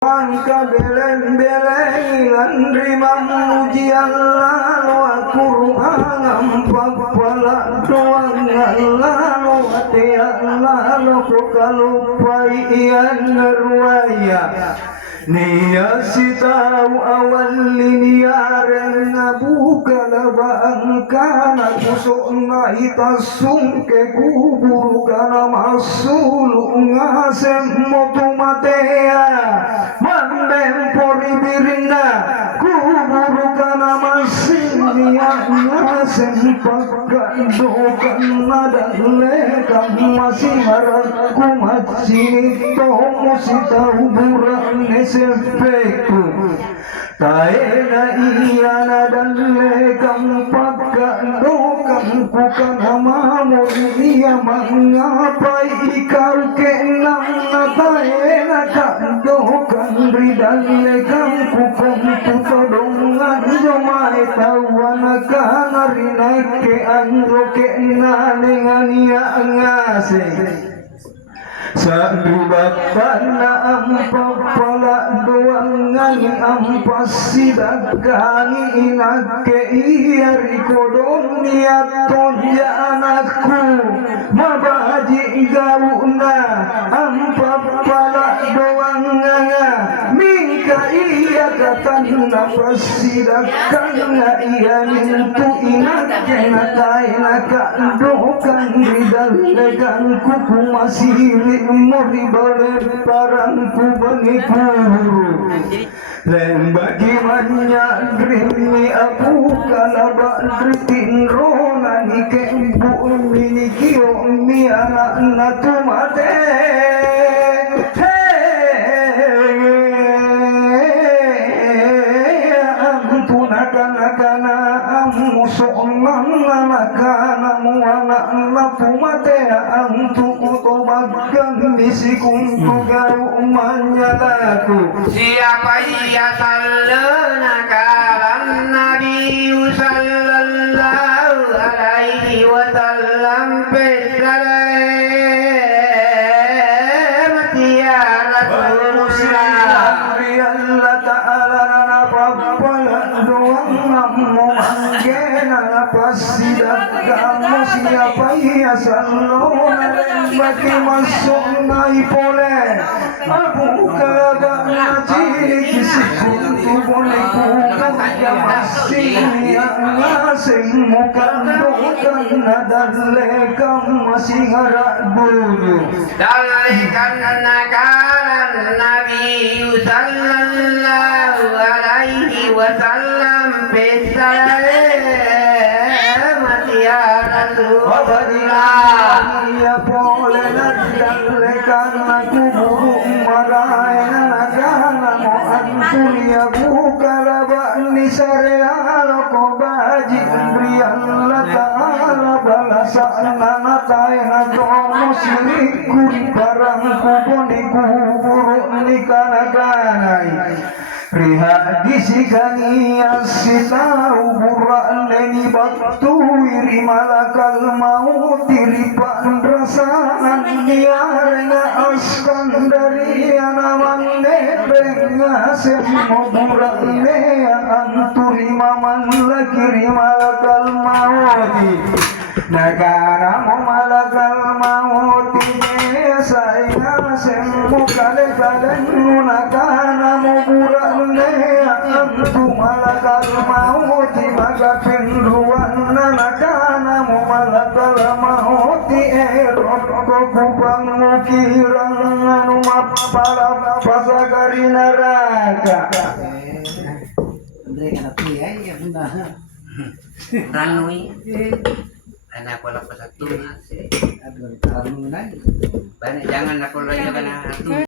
Angka beleng-beleng lan rimam muji Allah wa Qur'an ampapala doang Allah wa Allah kalupai ian nerwaya Nia sitau awal liniaren ngabuka labang kana kusukna itasung ke kubur kana masulu ngasem motu matea mandempori birinda kubur kana masini ngasem pagkandokan nadalekang masih haraku masini tomo sitau burane sepeku taena iyana dan lekang pagkandokan bukan amamu iya mengapai ikau kenang taena kandokan ridan lekang kukom tutodongan jomai tawana kanarina ke anro kena dengan iya ngasih Sabubapana ampapala doangan ampasidagang inake iyari kodong niaton ya anakku mabaji gauna ampapala doangan mingka iya katan napasidagang iya mintu inake nakai nakadokan ridalegan kuku masih mori balik parangku benipuru lembagi banyak grimi aku kalabak dritin rona ni kembu mini kio mi anak natu mate nakana musuh nakana muana natu mate antu bagang misikung tugaru manyalaku siapa ia sallana kalan Nabi sallallahu alaihi wasallam pesalam ya Rasulullah Allah ta'ala napapalan doang namu manggena pasidak kamu siapa ia sallana bagi masuk naik boleh aku kalabak najik sikun tu boleh kukuh ya masih ngasih muka dokan nadalekam masih ngarak bulu dalikan nakaran Nabi sallallahu alaihi wasallam besalam ya Rasulullah ya boleh nadalekam aku buruk marahnya nakana mu'antul ya buka labak nisarealo kobaji Allah ta'ala balasana natayna domo sirikuri barangku boniku buruk nikana-kanai Riha gisikani asitau burak neni batu iri malakal maut iri pandrasaan diarnya askan dari anaman nebengnya semua burak nea anturi maman lagi malakal maut negara malakal maut saya semua kale-kale nunakana muburak antu malakal mauti maka penruan nakana malakal mauti erot kubang mukirang anu mapala pasagari neraka Andre kana priya ya bunda ranui anak pola pasatu aduh kalau nunai banyak jangan aku lagi kena hatu